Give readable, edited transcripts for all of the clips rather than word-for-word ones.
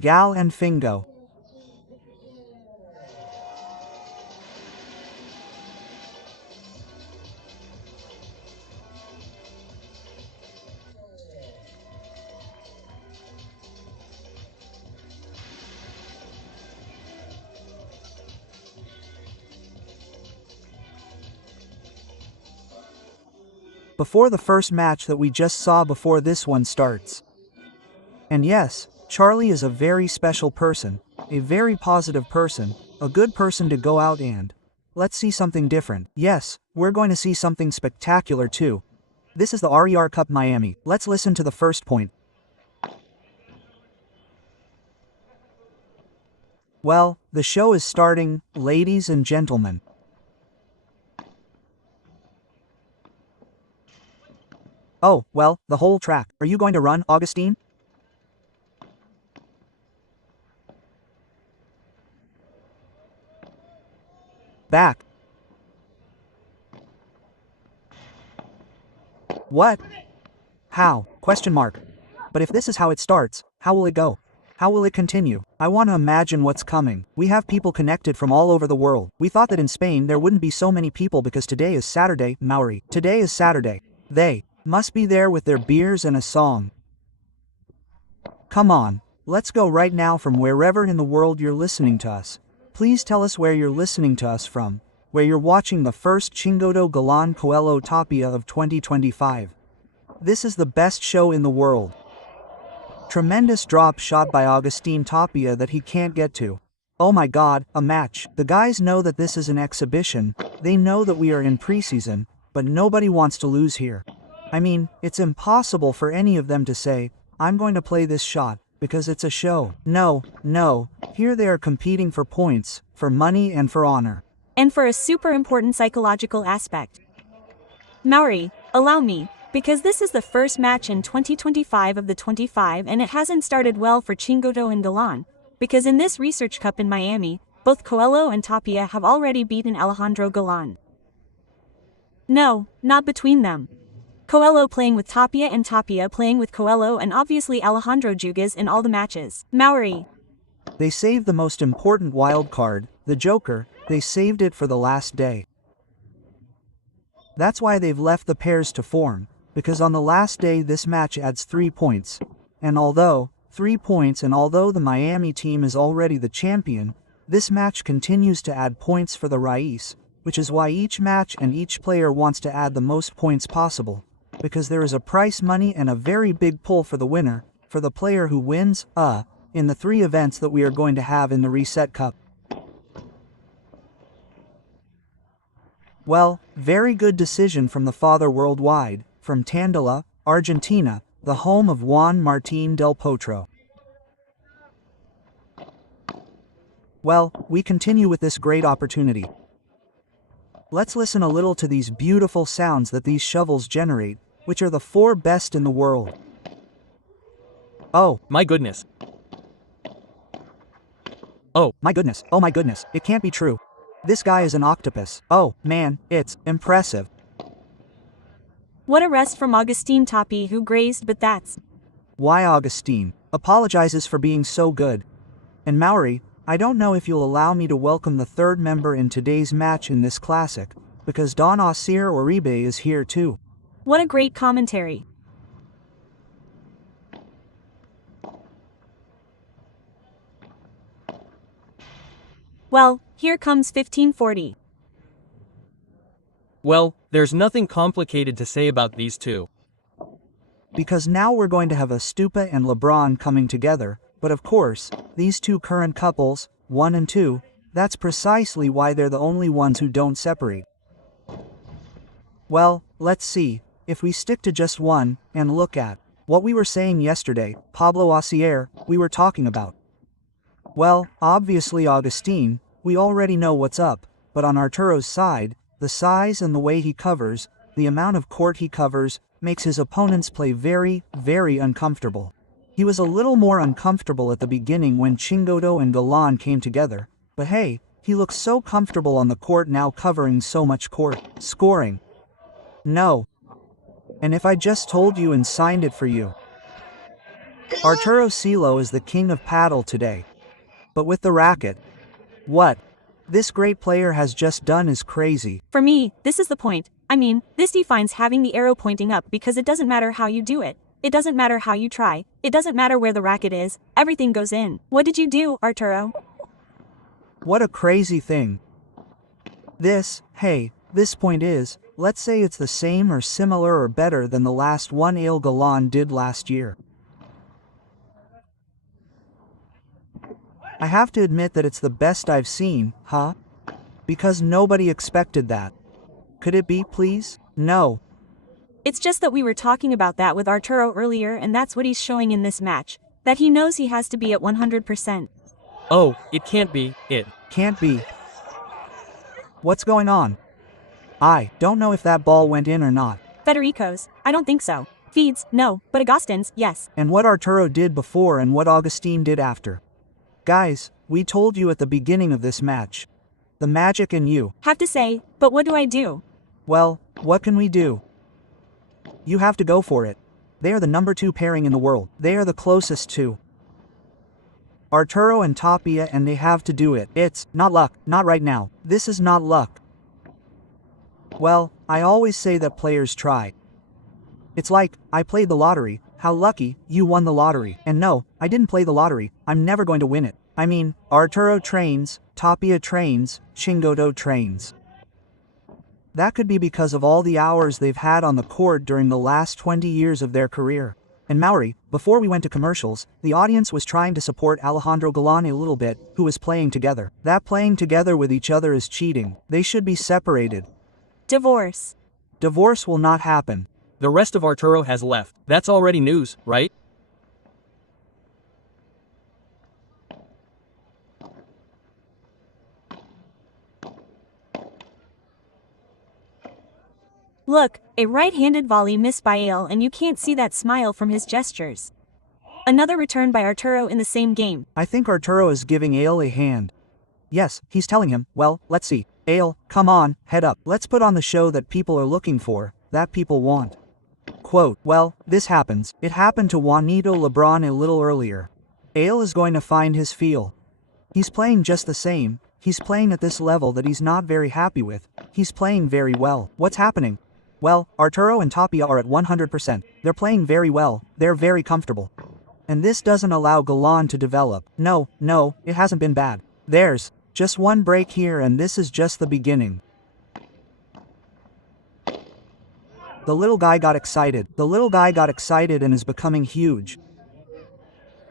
Gal and Fingo. Before the first match that we just saw before this one starts. And yes, Charlie is a very special person, a very positive person, a good person to go out and let's see something different. Yes, we're going to see something spectacular too. This is the RER Cup Miami. Let's listen to the first point. Well, the show is starting, ladies and gentlemen. Oh, well, the whole track. Are you going to run, Agustín? Back. What? How? Question mark. But if this is how it starts, how will it go? How will it continue? I want to imagine what's coming. We have people connected from all over the world. We thought that in Spain there wouldn't be so many people because today is Saturday, Maori. Today is Saturday. They must be there with their beers and a song. Come on, let's go right now from wherever in the world you're listening to us. Please tell us where you're listening to us from, where you're watching the first Chingotto Galán Coelho Tapia of 2025. This is the best show in the world. Tremendous drop shot by Agustín Tapia that he can't get to. Oh my god, a match. The guys know that this is an exhibition, they know that we are in preseason, but nobody wants to lose here. I mean, it's impossible for any of them to say, I'm going to play this shot, because it's a show. No, here they are competing for points, for money and for honor. And for a super important psychological aspect. Maori, allow me, because this is the first match in 2025 of the 25 and it hasn't started well for Chingotto and Galán, because in this Research Cup in Miami, both Coelho and Tapia have already beaten Alejandro Galán. No, not between them. Coelho playing with Tapia and Tapia playing with Coelho and obviously Alejandro Jugas in all the matches. Maori. They saved the most important wild card, the Joker, they saved it for the last day. That's why they've left the pairs to form, because on the last day this match adds 3 points. And although, 3 points and although the Miami team is already the champion, this match continues to add points for the Raíz, which is why each match and each player wants to add the most points possible. Because there is a prize money and a very big pull for the winner, for the player who wins, in the 3 events that we are going to have in the Reset Cup. Well, very good decision from the father worldwide, from Tandela, Argentina, the home of Juan Martín del Potro. Well, we continue with this great opportunity. Let's listen a little to these beautiful sounds that these shovels generate, which are the 4 best in the world. Oh, My goodness. my goodness, oh my goodness, it can't be true. This guy is an octopus. Oh, man, it's impressive. What a rest from Agustín Tapia who grazed, but that's Why Agustín apologizes for being so good. And Maori, I don't know if you'll allow me to welcome the 3rd member in today's match in this classic, because Don Osir Uribe is here too. what a great commentary. Well, here comes 1540. Well, there's nothing complicated to say about these two. Because now we're going to have Estupa and LeBron coming together, but of course, these 2 current couples, 1 and 2, that's precisely why they're the only ones who don't separate. Well, let's see, if we stick to just one, and look at what we were saying yesterday, Pablo Asier, we were talking about. Well, obviously Agustín, we already know what's up, but on Arturo's side, the size and the way he covers, the amount of court he covers, makes his opponents play very, very uncomfortable. He was a little more uncomfortable at the beginning when Chingotto and Galán came together, but hey, he looks so comfortable on the court now covering so much court, scoring. No. And if I just told you and signed it for you. Arturo Coello is the king of paddle today. But with the racket, what this great player has just done is crazy. For me, this is the point. I mean, this defines having the arrow pointing up because it doesn't matter how you do it. It doesn't matter how you try. It doesn't matter where the racket is. Everything goes in. What did you do, Arturo? What a crazy thing. This point is, let's say it's the same or similar or better than the last one Alejandro Galán did last year. I have to admit that it's the best I've seen, huh? Because nobody expected that. Could it be, please? No. It's just that we were talking about that with Arturo earlier, and that's what he's showing in this match. That he knows he has to be at 100%. Oh, it can't be, it can't be. What's going on? I don't know if that ball went in or not. Federico's, I don't think so. Feeds, no, but Agustin's, yes. And what Arturo did before and what Agustín did after. Guys, we told you at the beginning of this match. The magic in you. Have to say, but what do I do? Well, what can we do? You have to go for it. They are the number 2 pairing in the world. They are the closest to Arturo and Tapia, and they have to do it. It's not luck, not right now. This is not luck. Well, I always say that players try. It's like, I played the lottery. How lucky, you won the lottery. And no, I didn't play the lottery. I'm never going to win it. I mean, Arturo trains, Tapia trains, Chingotto trains. That could be because of all the hours they've had on the court during the last 20 years of their career. And Mauri, before we went to commercials, the audience was trying to support Alejandro Galán a little bit, who is playing together. That playing together with each other is cheating. They should be separated. Divorce. Divorce will not happen. The rest of Arturo has left. That's already news, right? Look, a right-handed volley missed by Ale, and you can't see that smile from his gestures. Another return by Arturo in the same game. I think Arturo is giving Ale a hand. Yes, he's telling him, well, let's see. Ale, come on, head up. Let's put on the show that people are looking for, that people want. Quote, well, this happens. It happened to Juanito LeBron a little earlier. Ale is going to find his feel. He's playing just the same. He's playing at this level that he's not very happy with. He's playing very well. What's happening? Well, Arturo and Tapia are at 100%. They're playing very well. They're very comfortable. And this doesn't allow Galán to develop. No, it hasn't been bad. There's just one break here, and this is just the beginning. The little guy got excited. The little guy got excited and is becoming huge.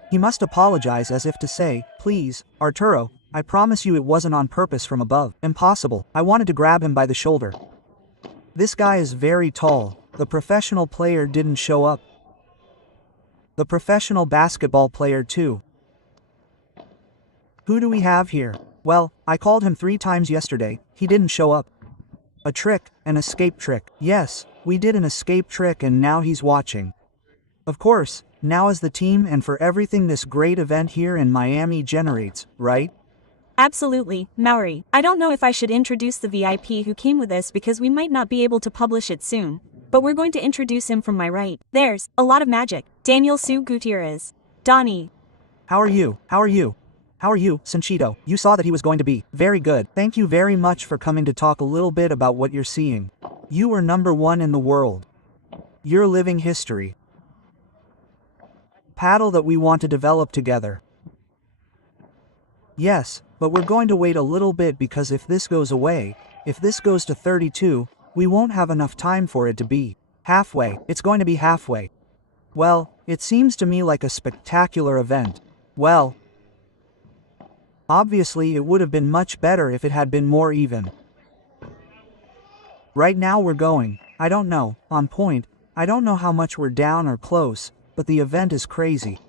He must apologize as if to say, please, Arturo, I promise you it wasn't on purpose from above. Impossible. I wanted to grab him by the shoulder. This guy is very tall. The professional player didn't show up. The professional basketball player too. Who do we have here? Well, I called him 3 times yesterday. He didn't show up. A trick, an escape trick. Yes, we did an escape trick and now he's watching. Of course, now as the team and for everything this great event here in Miami generates, right? Absolutely, Mauri. I don't know if I should introduce the VIP who came with this because we might not be able to publish it soon. But we're going to introduce him from my right. There's a lot of magic. Daniel Su Gutierrez. Donnie. How are you? How are you? How are you, Sanchito? You saw that he was going to be very good. Thank you very much for coming to talk a little bit about what you're seeing. You are number 1 in the world. You're living history. Paddle that we want to develop together. Yes, but we're going to wait a little bit because if this goes away, if this goes to 32, we won't have enough time for it to be halfway. It's going to be halfway. Well, it seems to me like a spectacular event. Well, obviously it would have been much better if it had been more even. Right now we're going, I don't know, on point. I don't know how much we're down or close, but the event is crazy.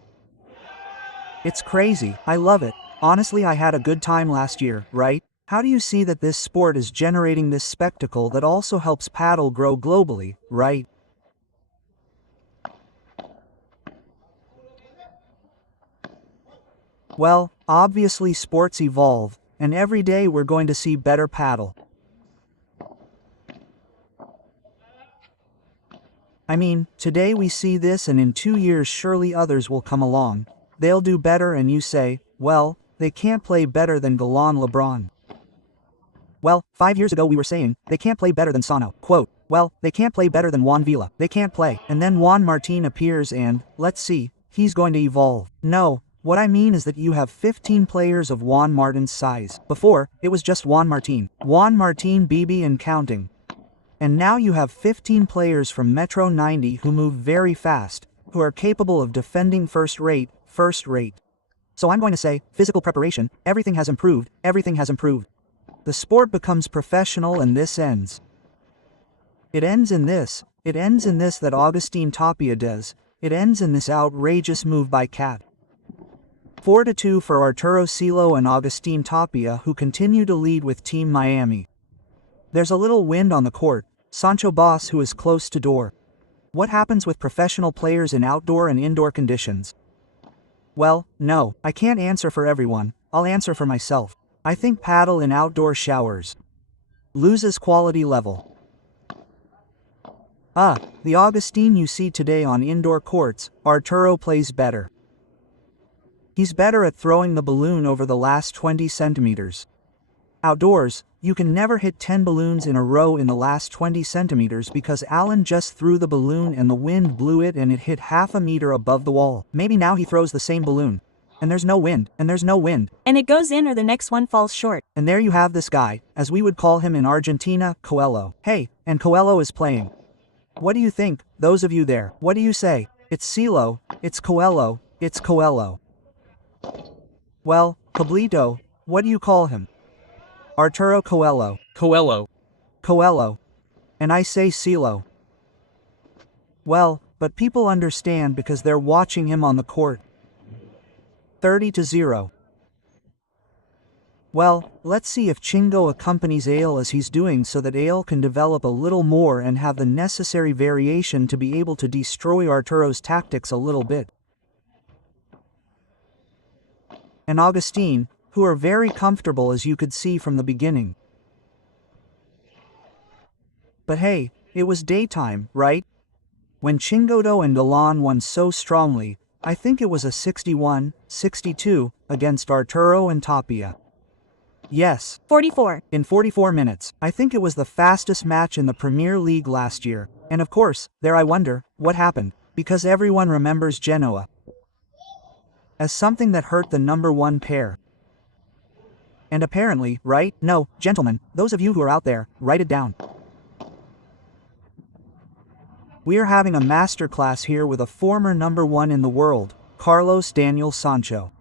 It's crazy. I love it. Honestly, I had a good time last year, right? How do you see that this sport is generating this spectacle that also helps paddle grow globally, right? Well, obviously sports evolve, and every day we're going to see better paddle. I mean, today we see this and in 2 years surely others will come along. They'll do better and you say, well, they can't play better than Galán LeBron. Well, 5 years ago we were saying, they can't play better than Sano. Quote, well, they can't play better than Juan Villa. They can't play. And then Juan Martín appears and, let's see, he's going to evolve. No, what I mean is that you have 15 players of Juan Martin's size. Before, it was just Juan Martín, BB and counting. And now you have 15 players from Metro 90 who move very fast, who are capable of defending first rate. So I'm going to say, physical preparation, everything has improved. The sport becomes professional and this ends. It ends in this that Agustín Tapia does. It ends in this outrageous move by Cat. 4-2 for Arturo Coello and Agustín Tapia, who continue to lead with Team Miami. There's a little wind on the court, Sancho Boss who is close to door. What happens with professional players in outdoor and indoor conditions? Well, no, I can't answer for everyone, I'll answer for myself. I think paddle in outdoor showers loses quality level. The Agustín you see today on indoor courts, Arturo plays better. He's better at throwing the balloon over the last 20 centimeters. Outdoors, you can never hit 10 balloons in a row in the last 20 centimeters because Alan just threw the balloon and the wind blew it and it hit half a meter above the wall. Maybe now he throws the same balloon. And there's no wind. And it goes in or the next one falls short. And there you have this guy, as we would call him in Argentina, Coello. Hey, and Coello is playing. What do you think, those of you there? What do you say? It's Coello, it's Coello. Well, Pablito, what do you call him? Arturo Coello. Coello. And I say Coello. Well, but people understand because they're watching him on the court. 30-0. Well, let's see if Chingo accompanies Ale as he's doing so that Ale can develop a little more and have the necessary variation to be able to destroy Arturo's tactics a little bit. And Agustín, who are very comfortable as you could see from the beginning. But hey, it was daytime, right? When Chingotto and Galán won so strongly, I think it was a 61-62 against Arturo and Tapia. Yes. 44. In 44 minutes. I think it was the fastest match in the Premier League last year. And of course, there I wonder, what happened? Because everyone remembers Genoa as something that hurt the number 1 pair. And apparently, right? No, gentlemen, those of you who are out there, write it down. We are having a masterclass here with a former number 1 in the world, Carlos Daniel Sancho.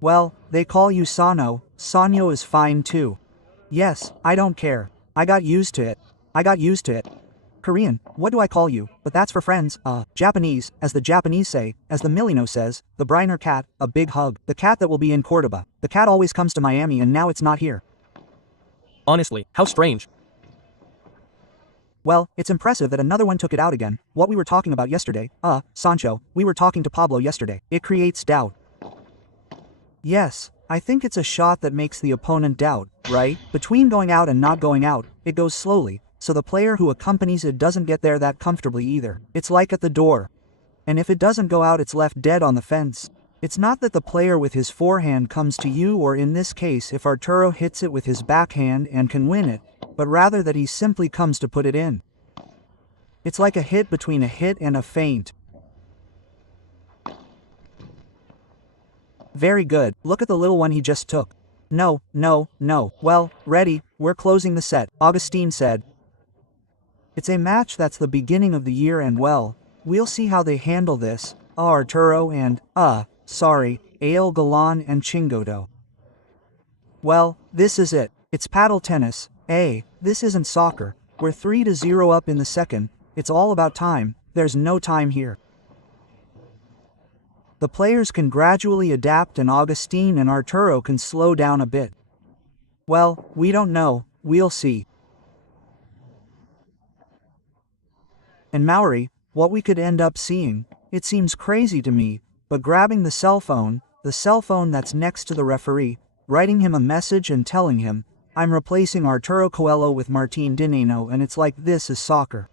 Well, they call you Sano, Sanyo is fine too. Yes, I don't care. I got used to it. Korean, what do I call you? But that's for friends. Japanese, as the Japanese say, as the Milino says, the Briner cat, a big hug. The cat that will be in Cordoba. The cat always comes to Miami and now it's not here. Honestly, how strange. Well, it's impressive that another one took it out again. What we were talking about yesterday, Sancho, we were talking to Pablo yesterday. It creates doubt. Yes, I think it's a shot that makes the opponent doubt, right? Between going out and not going out, it goes slowly, so the player who accompanies it doesn't get there that comfortably either. It's like at the door. And if it doesn't go out, it's left dead on the fence. It's not that the player with his forehand comes to you, or in this case if Arturo hits it with his backhand and can win it, but rather that he simply comes to put it in. It's like a hit between a hit and a feint. Very good, look at the little one he just took. No. Well, ready, we're closing the set, Agustín said. It's a match that's the beginning of the year and well, we'll see how they handle this, Arturo and, Ale Galán and Chingotto. Well, this is it, it's paddle tennis, this isn't soccer, we're 3-0 up in the second, it's all about time, there's no time here. The players can gradually adapt and Agustín and Arturo can slow down a bit. Well, we don't know, we'll see. And Mauri, what we could end up seeing, it seems crazy to me, but grabbing the cell phone that's next to the referee, writing him a message and telling him, I'm replacing Arturo Coello with Martín Dineno and it's like this is soccer.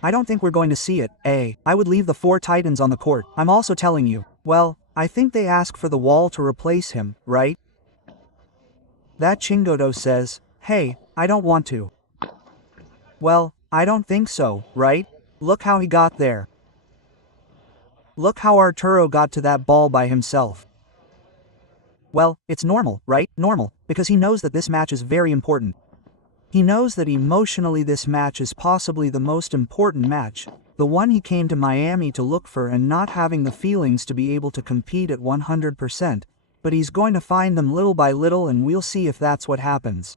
I don't think we're going to see it, I would leave the 4 titans on the court. I'm also telling you. Well, I think they ask for the wall to replace him, right? That Chingotto says, hey, I don't want to. Well, I don't think so, right? Look how he got there. Look how Arturo got to that ball by himself. Well, it's normal, right? Normal, because he knows that this match is very important. He knows that emotionally this match is possibly the most important match, the one he came to Miami to look for, and not having the feelings to be able to compete at 100%, but he's going to find them little by little, and we'll see if that's what happens.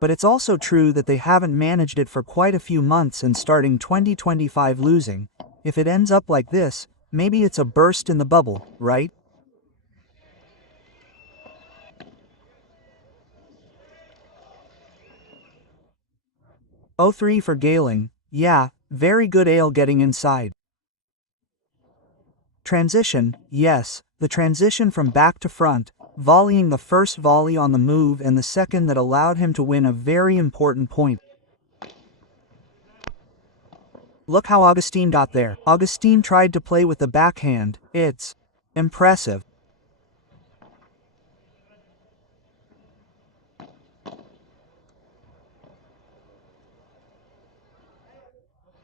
But it's also true that they haven't managed it for quite a few months, and starting 2025 losing, if it ends up like this, maybe it's a burst in the bubble, right? Oh, 3 for Galen, yeah, very good Ale getting inside. Transition, yes, the transition from back to front, volleying the first volley on the move and the second that allowed him to win a very important point. Look how Agustín got there. Agustín tried to play with the backhand, it's impressive.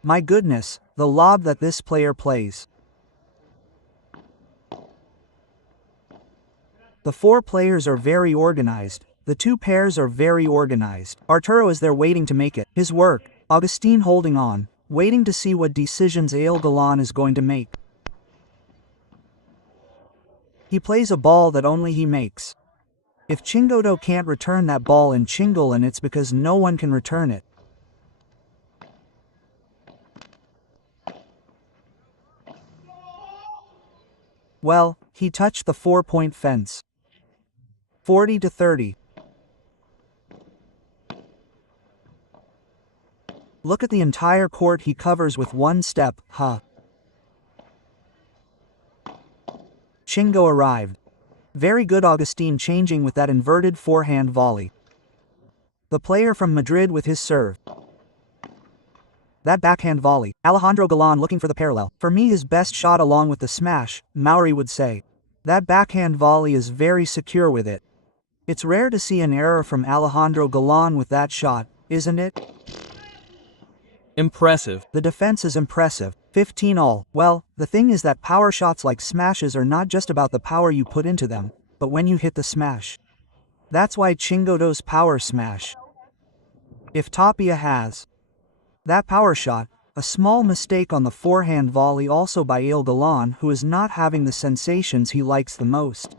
My goodness, the lob that this player plays. The 4 players are very organized, the 2 pairs are very organized. Arturo is there waiting to make it his work, Agustín holding on, waiting to see what decisions Alejandro Galán is going to make. He plays a ball that only he makes. If Chingotto can't return that ball in Chingle, and it's because no one can return it. Well, he touched the 4-point fence. 40-30. Look at the entire court he covers with one step, huh? Chingo arrived. Very good Agustín changing with that inverted forehand volley. The player from Madrid with his serve. That backhand volley, Alejandro Galán looking for the parallel. For me, his best shot along with the smash, Mauri would say. That backhand volley is very secure with it. It's rare to see an error from Alejandro Galán with that shot, isn't it? Impressive. The defense is impressive. 15 all. Well, the thing is that power shots like smashes are not just about the power you put into them, but when you hit the smash. That's why Chingotto's power smash. If Tapia has that power shot, a small mistake on the forehand volley also by Alejandro Galán, who is not having the sensations he likes the most.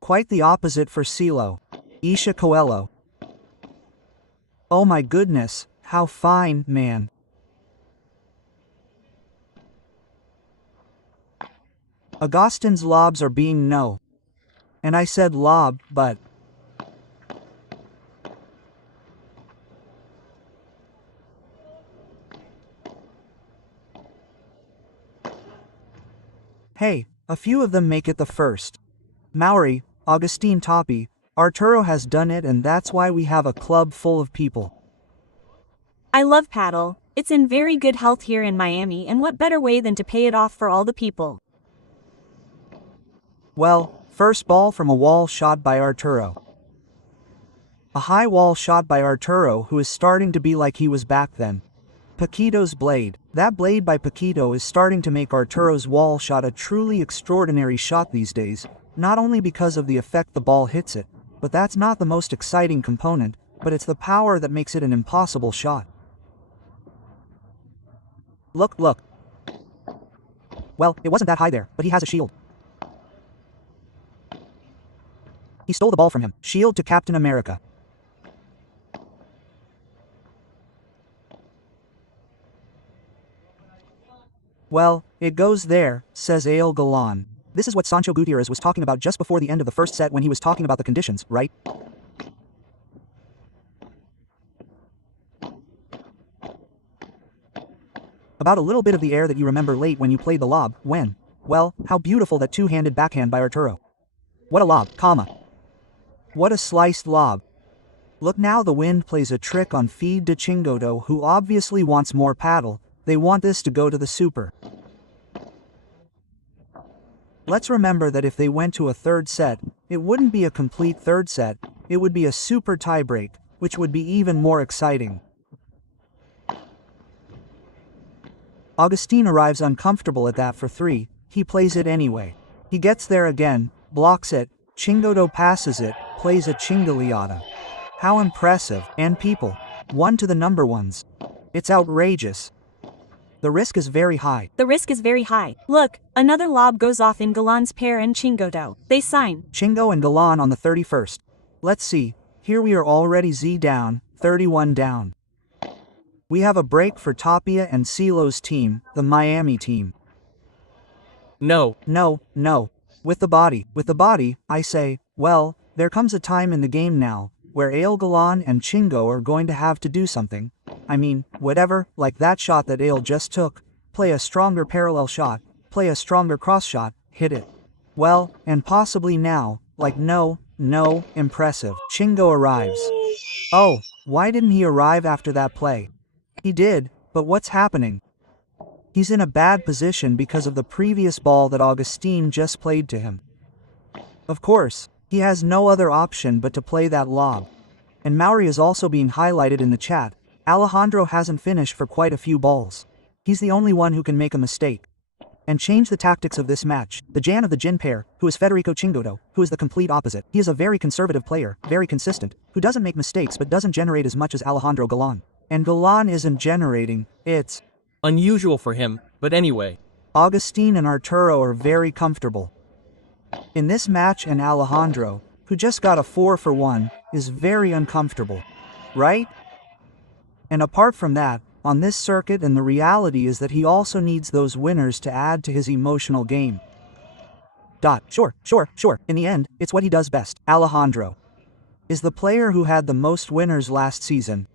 Quite the opposite for Silo. Isha Coelho. Oh my goodness, how fine, man. Agustin's lobs are being no. And I said lob, but hey, a few of them make it the first. Mauri, Agustín Tapia, Arturo has done it, and that's why we have a club full of people. I love paddle. It's in very good health here in Miami, and what better way than to pay it off for all the people? Well, first ball from a wall shot by Arturo. A high wall shot by Arturo, who is starting to be like he was back then. Paquito's blade. That blade by Paquito is starting to make Arturo's wall shot a truly extraordinary shot these days, not only because of the effect the ball hits it, but that's not the most exciting component, but it's the power that makes it an impossible shot. Look. Well, it wasn't that high there, but he has a shield. He stole the ball from him. Shield to Captain America. Well, it goes there, says Alejandro Galán. This is what Sancho Gutierrez was talking about just before the end of the first set when he was talking about the conditions, right? About a little bit of the air that you remember late when you played the lob, when, well, how beautiful that two-handed backhand by Arturo. What a lob, comma. What a sliced lob. Look now, the wind plays a trick on Federico Chingotto, who obviously wants more paddle. They want this to go to the super. Let's remember that if they went to a third set, it wouldn't be a complete third set, it would be a super tiebreak, which would be even more exciting. Agustín arrives uncomfortable at that for 3, he plays it anyway. He gets there again, blocks it, Chingotto passes it, plays a chingoleada. How impressive, and people. 1 to the number ones. It's outrageous. The risk is very high. The risk is very high. Look, another lob goes off in Galán's pair and Chingotto. They sign. Chingo and Galán on the 31st. Let's see, here we are already Z down, 31 down. We have a break for Tapia and Cilo's team, the Miami team. No. No. With the body, I say, well, there comes a time in the game now, where Galán and Chingo are going to have to do something. I mean, whatever, like that shot that just took, play a stronger parallel shot, play a stronger cross shot, hit it. Well, and possibly now, like no, impressive. Chingo arrives. Oh, why didn't he arrive after that play? He did, but what's happening? He's in a bad position because of the previous ball that Agustín just played to him. Of course, he has no other option but to play that lob. And Mauri is also being highlighted in the chat. Alejandro hasn't finished for quite a few balls. He's the only one who can make a mistake and change the tactics of this match. The Jan of the Jin pair, who is Federico Chingotto, who is the complete opposite. He is a very conservative player, very consistent, who doesn't make mistakes but doesn't generate as much as Alejandro Galán. And Galán isn't generating, it's unusual for him, but anyway. Agustín and Arturo are very comfortable in this match, and Alejandro, who just got a 4 for 1, is very uncomfortable. Right? And apart from that, on this circuit, and the reality is that he also needs those winners to add to his emotional game. Sure. In the end, it's what he does best. Alejandro is the player who had the most winners last season.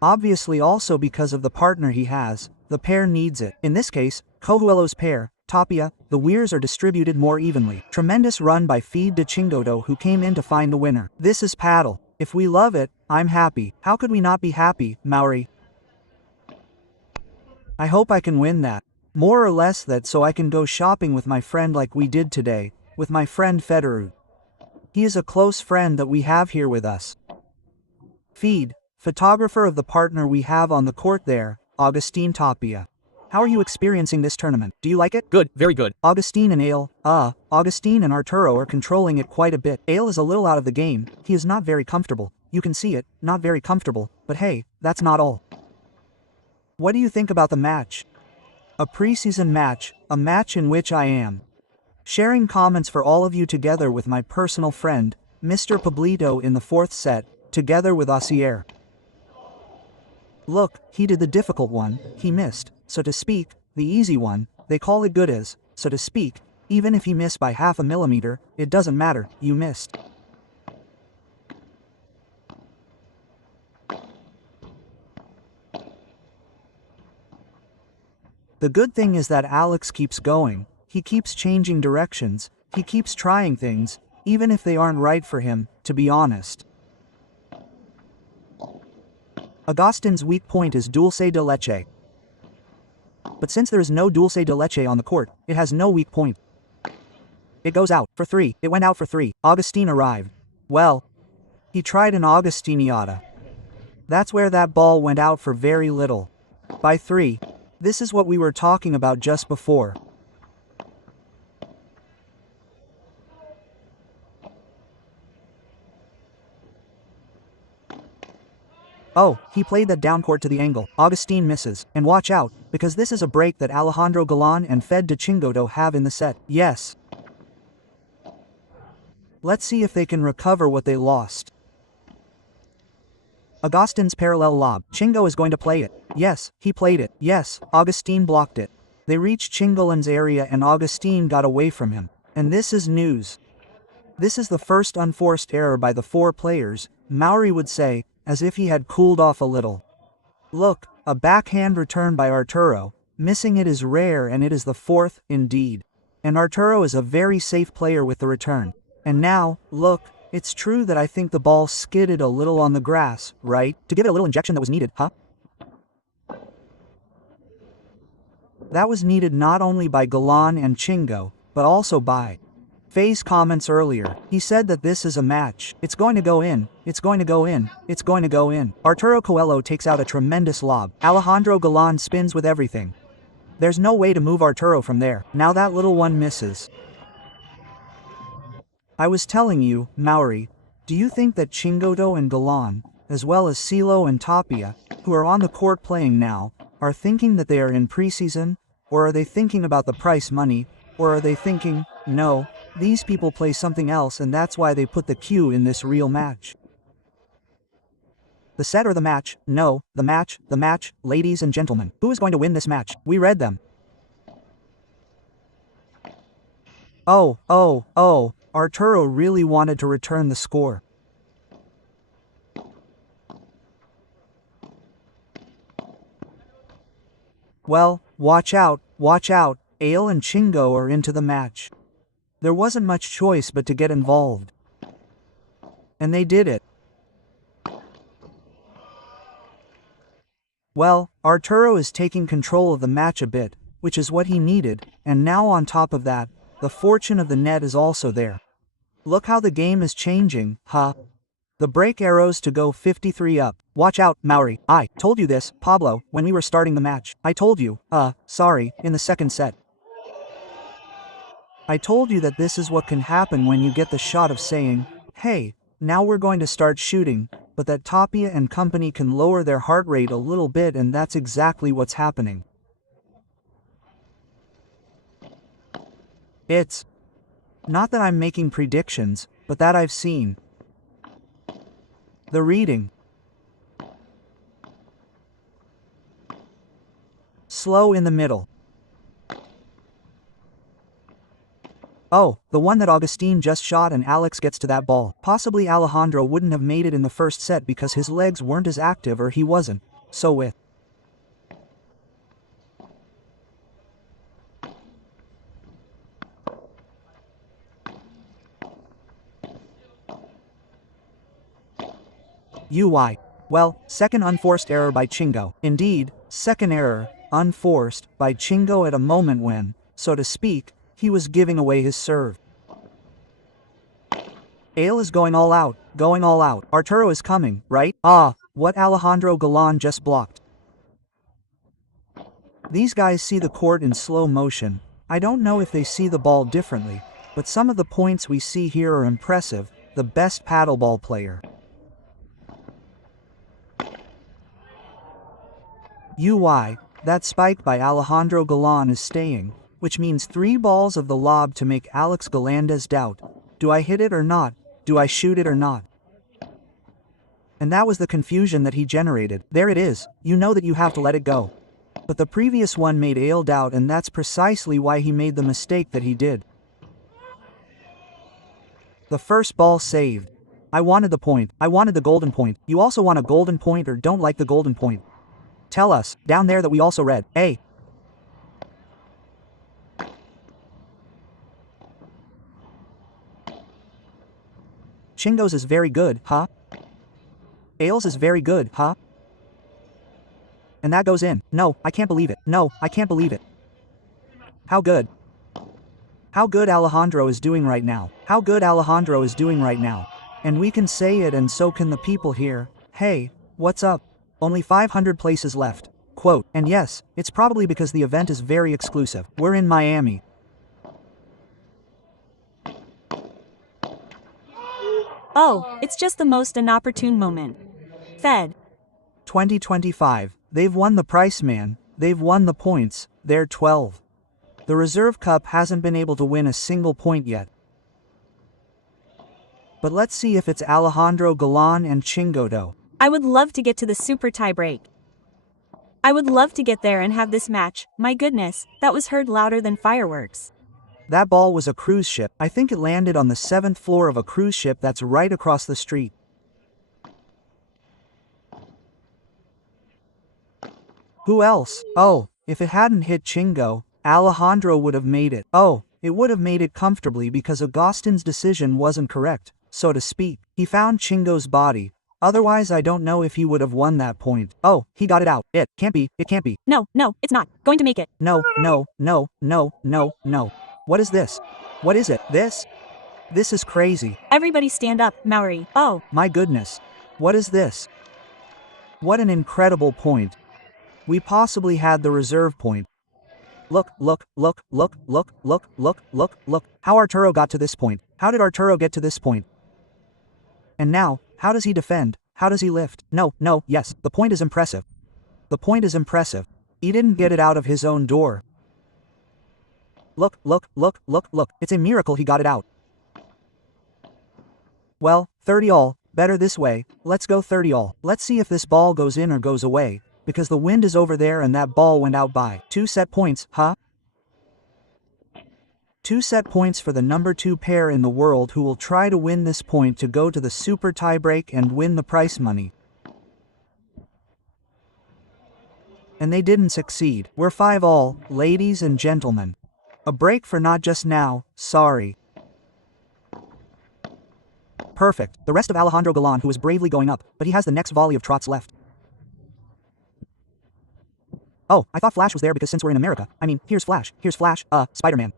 Obviously also because of the partner he has, the pair needs it. In this case, Coelho's pair, Tapia, the weirs are distributed more evenly. Tremendous run by Federico Chingotto, who came in to find the winner. This is paddle. If we love it, I'm happy. How could we not be happy, Mauri? I hope I can win that. More or less that, so I can go shopping with my friend like we did today, with my friend Federico. He is a close friend that we have here with us. Photographer of the partner we have on the court there, Agustín Tapia. How are you experiencing this tournament? Do you like it? Good, very good. Agustín and Agustín and Arturo are controlling it quite a bit. is a little out of the game, he is not very comfortable. You can see it, not very comfortable, but hey, that's not all. What do you think about the match? A preseason match, a match in which I am sharing comments for all of you together with my personal friend, Mr. Pablito, in the 4th set, together with Asier. Look, he did the difficult one, he missed, so to speak, the easy one, they call it good as, so to speak, even if he missed by half a millimeter, it doesn't matter, you missed. The good thing is that Alex keeps going, he keeps changing directions, he keeps trying things, even if they aren't right for him, to be honest. Agustin's weak point is dulce de leche. But since there is no dulce de leche on the court, it has no weak point. It goes out for 3, it went out for 3, Agustín arrived. Well, he tried an Agustiniata. That's where that ball went out for very little. By 3. This is what we were talking about just before. Oh, he played that down court to the angle. Agustín misses. And watch out, because this is a break that Alejandro Galán and Federico Chingotto have in the set. Yes. Let's see if they can recover what they lost. Agustin's parallel lob. Chingo is going to play it. Yes, he played it. Yes, Agustín blocked it. They reached Chingolan's area and Agustín got away from him. And this is news. This is the first unforced error by the 4 players, Mauri would say, as if he had cooled off a little. Look, a backhand return by Arturo, missing it is rare, and it is the 4th, indeed. And Arturo is a very safe player with the return. And now, look, It's true that I think the ball skidded a little on the grass, right? To give it a little injection that was needed, huh? That was needed not only by Galán and Chingo, but also by Faye's comments earlier. He said that this is a match. It's going to go in. It's going to go in. It's going to go in. Arturo Coello takes out a tremendous lob. Alejandro Galán spins with everything. There's no way to move Arturo from there. Now that little one misses. I was telling you, Mauri, do you think that Chingotto and Galán, as well as Silo and Tapia, who are on the court playing now, are thinking that they are in preseason? Or are they thinking about the prize money? Or are they thinking, no, these people play something else and that's why they put the Q in this real match? The set or the match? No, the match, ladies and gentlemen. Who is going to win this match? We read them. Oh, Arturo really wanted to return the score. Well, watch out, Ale and Chingo are into the match. There wasn't much choice but to get involved. And they did it. Well, Arturo is taking control of the match a bit, which is what he needed, and now on top of that, the fortune of the net is also there. Look how the game is changing, huh? The break arrows to go 53 up. Watch out, Mauri. I told you this, Pablo, when we were starting the match. I told you, sorry, in the second set. I told you that this is what can happen when you get the shot of saying, hey, now we're going to start shooting, but that Tapia and company can lower their heart rate a little bit, and that's exactly what's happening. It's not that I'm making predictions, but that I've seen. The reading. Slow in the middle. Oh, the one that Agustín just shot and Alex gets to that ball. Possibly Alejandro wouldn't have made it in the first set because his legs weren't as active or he wasn't. So with UI. Well, second unforced error by Chingo. Indeed, second error, unforced, by Chingo at a moment when, so to speak, he was giving away his serve. Ale is going all out, going all out. Arturo is coming, right? What Alejandro Galán just blocked. These guys see the court in slow motion. I don't know if they see the ball differently, but some of the points we see here are impressive. The best paddleball player. UI, that spike by Alejandro Galán is staying, which means 3 balls of the lob to make Alex Gallandez doubt. Do I hit it or not? Do I shoot it or not? And that was the confusion that he generated. There it is, you know that you have to let it go. But the previous one made Ale doubt, and that's precisely why he made the mistake that he did. The first ball saved. I wanted the point. I wanted the golden point. You also want a golden point or don't like the golden point? Tell us, down there, that we also read. Hey. Chingo's is very good, huh? Ale's is very good, huh? And that goes in. No, I can't believe it. No, I can't believe it. How good. How good Alejandro is doing right now. How good Alejandro is doing right now. And we can say it, and so can the people here. Hey, what's up? Only 500 places left. Quote, and yes, it's probably because the event is very exclusive. We're in Miami. Oh, it's just the most inopportune moment. Fed. 2025. They've won the price, man. They've won the points. They're 12. The Reserve Cup hasn't been able to win a single point yet. But let's see if it's Alejandro Galán and Chingotto. I would love to get to the super tie-break. I would love to get there and have this match. My goodness, that was heard louder than fireworks. That ball was a cruise ship. I think it landed on the 7th floor of a cruise ship that's right across the street. Who else? Oh, if it hadn't hit Chingo, Alejandro would have made it. Oh, it would have made it comfortably because Agustin's decision wasn't correct. so to speak. He found Chingo's body. Otherwise I don't know if he would have won that point. Oh, he got it out. It can't be. No, it's not going to make it. No. What is this? What is it? This is crazy. Everybody stand up, Maori. Oh, My goodness. What is this? What an incredible point. We possibly had the reserve point. Look. How Arturo got to this point. How did Arturo get to this point? And now, how does he defend? How does he lift? Yes, the point is impressive. He didn't get it out of his own door. Look. It's a miracle he got it out. Well, 30 all, better this way. Let's go 30 all. Let's see if this ball goes in or goes away, because the wind is over there and that ball went out by 2 set points, huh? 2 set points for the number 2 pair in the world, who will try to win this point to go to the super tiebreak and win the prize money. And they didn't succeed. We're 5 all, ladies and gentlemen. A break for not just now, sorry. Perfect. The rest of Alejandro Galán, who is bravely going up, but he has the next volley of trots left. Oh, I thought Flash was there because since we're in America, I mean, here's Flash, Spider-Man.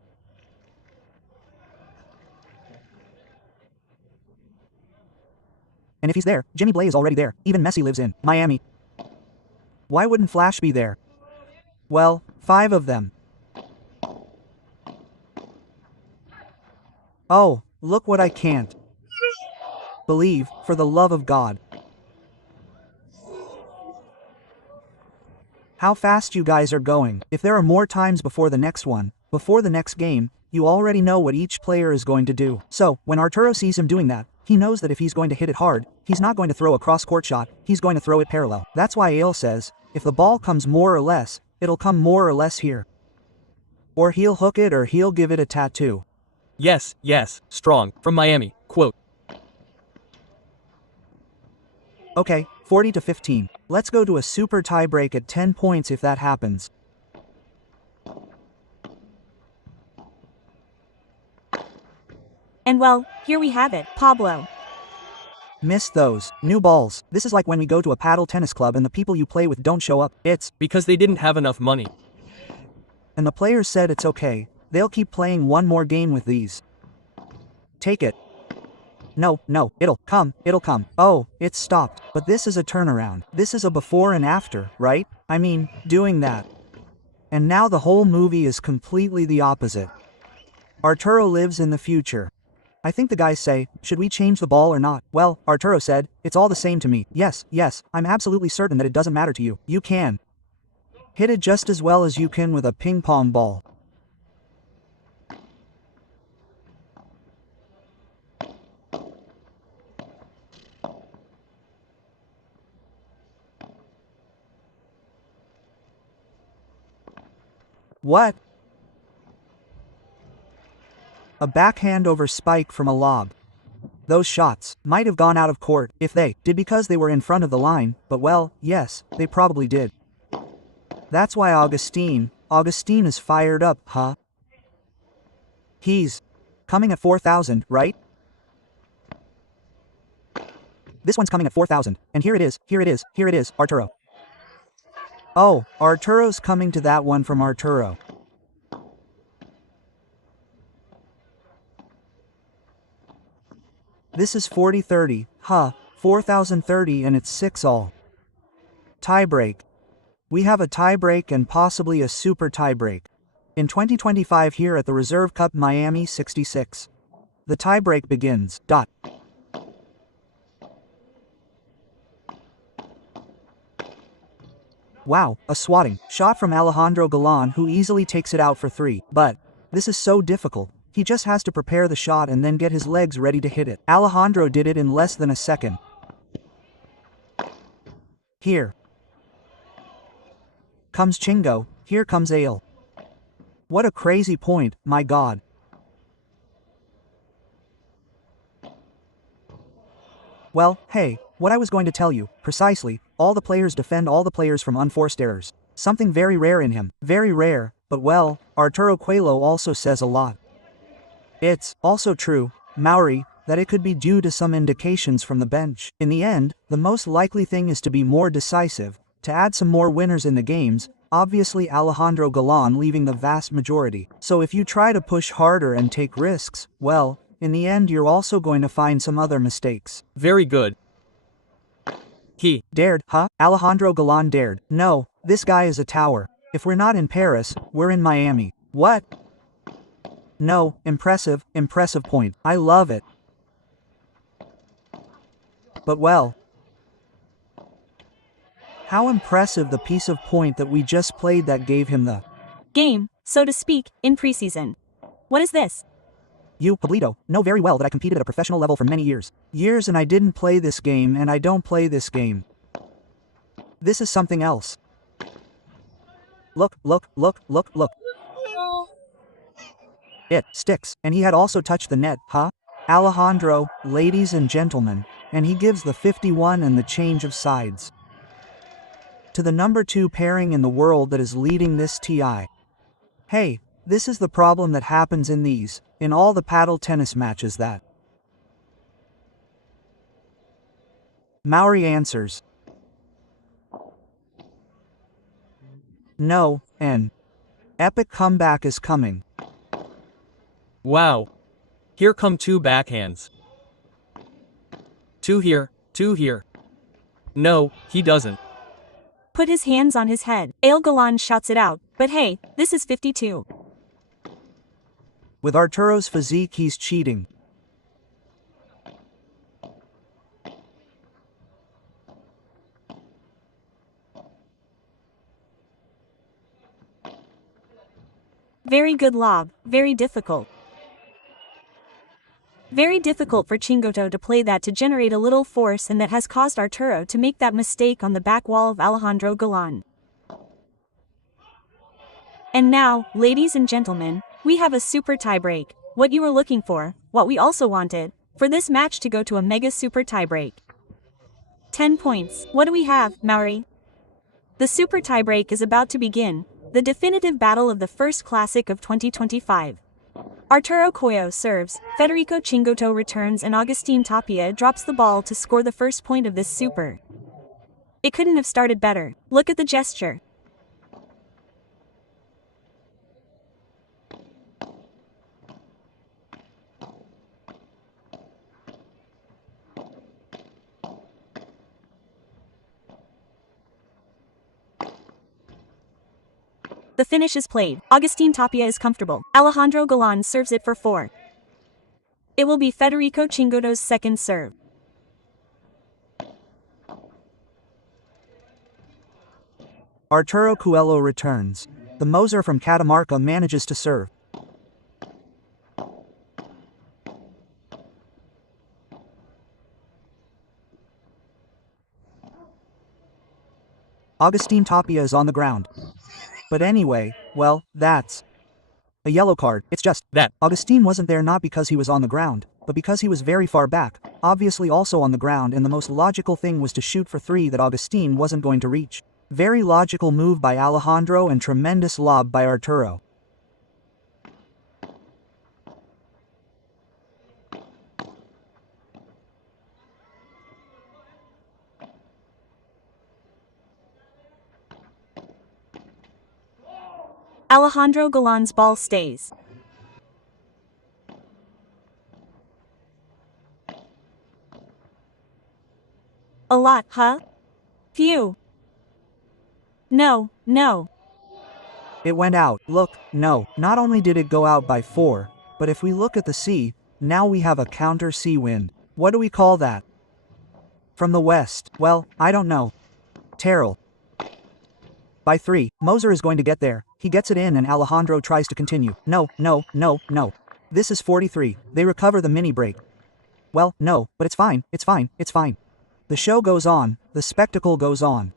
And if he's there, Jimmy Blay is already there. Even Messi lives in Miami. Why wouldn't Flash be there? Well, 5 of them. Oh, look what I can't believe, for the love of God. How fast you guys are going. If there are more times before the next one, before the next game, you already know what each player is going to do. So, when Arturo sees him doing that, he knows that if he's going to hit it hard, he's not going to throw a cross-court shot, he's going to throw it parallel. That's why Ale says, if the ball comes more or less, it'll come more or less here. Or he'll hook it or he'll give it a tattoo. Yes, strong, from Miami, quote. Okay, 40-15. Let's go to a super tiebreak at 10 points if that happens. and well, here we have it, Pablo. Missed those. New balls. This is like when we go to a paddle tennis club and the people you play with don't show up. It's because they didn't have enough money. And the players said it's okay. They'll keep playing one more game with these. Take it. No, it'll come. Oh, it's stopped. But this is a turnaround. This is a before and after, right? I mean, doing that. And now the whole movie is completely the opposite. Arturo lives in the future. I think the guys say, should we change the ball or not? Well, Arturo said, it's all the same to me. Yes, I'm absolutely certain that it doesn't matter to you. You can hit it just as well as you can with a ping pong ball. What? A backhand over spike from a lob. Those shots might have gone out of court if they did because they were in front of the line, but well, yes, they probably did. That's why Agustín is fired up, huh? He's coming at 4,000, right? This one's coming at 4,000, and here it is, Arturo. Oh, Arturo's coming to that one from Arturo. This is 40-30, 4,030 and it's 6 all. Tiebreak. We have a tiebreak and possibly a super tiebreak. In 2025 here at the Reserve Cup Miami 66. The tiebreak begins. Wow, a swatting shot from Alejandro Galán, who easily takes it out for 3. But this is so difficult. He just has to prepare the shot and then get his legs ready to hit it. Alejandro did it in less than a second. Here comes Chingo, here comes Ale. What a crazy point, my god. Well, hey, what I was going to tell you, precisely, all the players defend all the players from unforced errors. Something very rare in him, very rare, but well, Arturo Coelho also says a lot. It's also true, Maori, that it could be due to some indications from the bench. In the end, the most likely thing is to be more decisive, to add some more winners in the games, obviously Alejandro Galán leaving the vast majority. So if you try to push harder and take risks, well, in the end you're also going to find some other mistakes. Very good. He dared, huh? Alejandro Galán dared. No, this guy is a tower. If we're not in Paris, we're in Miami. What? No, impressive point. I love it. But well, how impressive the piece of point that we just played that gave him the game, so to speak, in preseason. What is this? You, Pablito, know very well that I competed at a professional level for many years. And I didn't play this game and I don't play this game. This is something else. Look. It sticks, and he had also touched the net, huh? Alejandro, ladies and gentlemen, and he gives the 51 and the change of sides to the number 2 pairing in the world that is leading this TI. Hey, this is the problem that happens in all the paddle tennis matches that Mauri answers no, and epic comeback is coming. Wow. Here come 2 backhands. 2 here, 2 here. No, he doesn't. Put his hands on his head. Galán shouts it out, but hey, this is 52. With Arturo's physique he's cheating. Very good lob, very difficult. Very difficult for Chingotto to play that to generate a little force, and that has caused Arturo to make that mistake on the back wall of Alejandro Galán. And now, ladies and gentlemen, we have a super tiebreak. What you were looking for, what we also wanted, for this match to go to a mega super tiebreak. 10 points. What do we have, Mauri? The super tiebreak is about to begin, the definitive battle of the first classic of 2025. Arturo Coello serves, Federico Chingotto returns, and Agustín Tapia drops the ball to score the first point of this super. It couldn't have started better. Look at the gesture. The finish is played. Agustín Tapia is comfortable. Alejandro Galán serves it for 4. It will be Federico Chingotto's second serve. Arturo Coello returns. The Moser from Catamarca manages to serve. Agustín Tapia is on the ground. But anyway, well, that's a yellow card. It's just that Agustín wasn't there not because he was on the ground, but because he was very far back, obviously also on the ground, and the most logical thing was to shoot for 3 that Agustín wasn't going to reach. Very logical move by Alejandro and tremendous lob by Arturo. Alejandro Galán's ball stays. A lot, huh? Phew. No. It went out. Look, no, not only did it go out by 4, but if we look at the C, now we have a counter C wind. What do we call that? From the west, well, I don't know. Terrell. By 3, Moser is going to get there. He gets it in and Alejandro tries to continue. No. This is 43. They recover the mini break. Well, no, but it's fine. The show goes on, the spectacle goes on.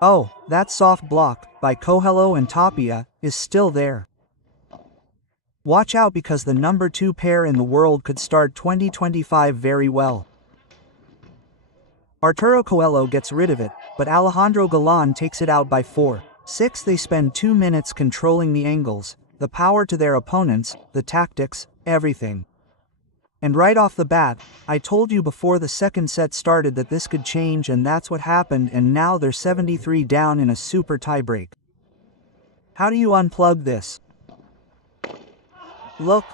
Oh, that soft block by Coelho and Tapia is still there. Watch out because the number 2 pair in the world could start 2025 very well. Arturo Coello gets rid of it, but Alejandro Galán takes it out by 4-6. They spend 2 minutes controlling the angles, the power to their opponents, the tactics, everything. And right off the bat, I told you before the second set started that this could change, and that's what happened, and now they're 73 down in a super tiebreak. How do you unplug this? Look.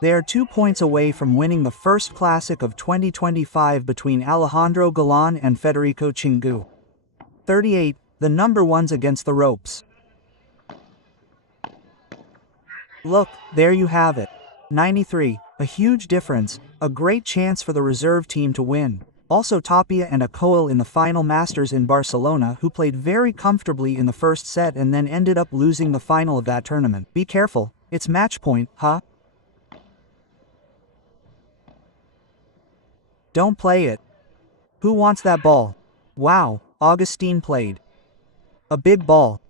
They are 2 points away from winning the first classic of 2025 between Alejandro Galán and Federico Chingotto. 38, the number ones against the ropes. Look, there you have it. 93, a huge difference, a great chance for the reserve team to win. Also Tapia and Coello in the final Masters in Barcelona, who played very comfortably in the first set and then ended up losing the final of that tournament. Be careful, it's match point, huh? Don't play it. Who wants that ball? Wow, Agustín played a big ball.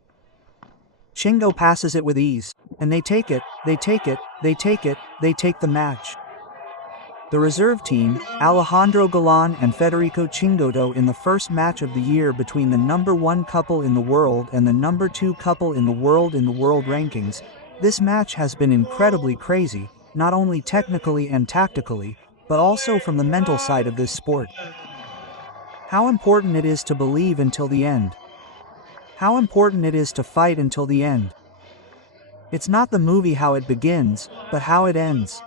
Chingo passes it with ease, and they take it, they take the match. The reserve team, Alejandro Galán and Federico Chingotto, in the first match of the year between the number 1 couple in the world and the number 2 couple in the world rankings. This match has been incredibly crazy, not only technically and tactically, but also from the mental side of this sport. How important it is to believe until the end. How important it is to fight until the end. It's not the movie how it begins, but how it ends.